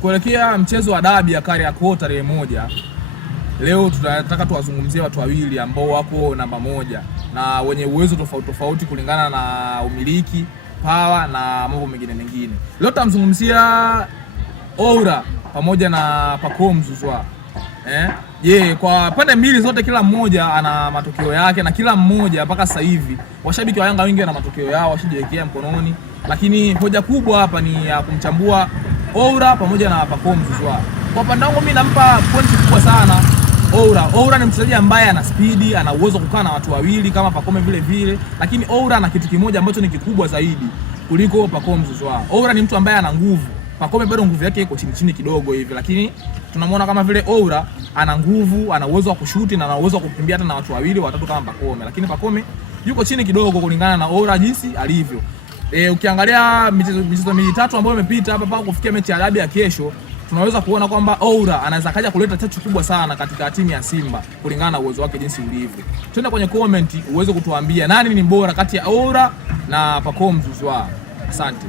kuelekea mchezo wa dabi ya Kariakoo tarehe 1, leo tunataka tuwazungumzie watu wawili ambao wako namba 1 na wenye uwezo tofauti tofauti kulingana na umiliki, power na mambo mengine. Leo tutamzungumzia Oura pamoja na Pacome Zouzoua. Kwa pande mbili zote kila mmoja ana matokeo yake na kila mmoja mpaka sasa hivi washabiki wa Yanga wengi wana matokeo yao washajiwekea mkononi, lakini hoja kubwa hapa ni ya kumchambua Oura pamoja na Pacome Zouzoua. Kwa upande wangu mimi nampa point kubwa sana Oura. Oura ni mchezaji ambaye ana speed, ana uwezo kukaa na watu wawili kama Pacome vile vile, lakini Oura ana kitu kimoja ambacho ni kikubwa zaidi kuliko Pacome Zouzoua. Oura ni mtu ambaye ana nguvu. Pacome bado nguvu yake iko chini kidogo hivi, lakini tunamwona kama vile Oura ana nguvu, ana uwezo wa kushuti na ana uwezo wa kukimbia hata na watu wawili watatu kama Pacome, lakini Pacome yuko chini kidogo kulingana na Oura jinsi alivyo. Ukiangalia michezo mitatu ambayo imepita hapa mpaka kufikia mechi ya dabi ya kesho, tunaweza kuona kwamba Oura anaweza kaja kuleta chachu kubwa sana katika timu ya Simba kulingana na uwezo wake jinsi ulivyo. Twende kwenye comment uweze kutuambia nani ni bora kati ya Oura na Pacome Zouzoua. Asante.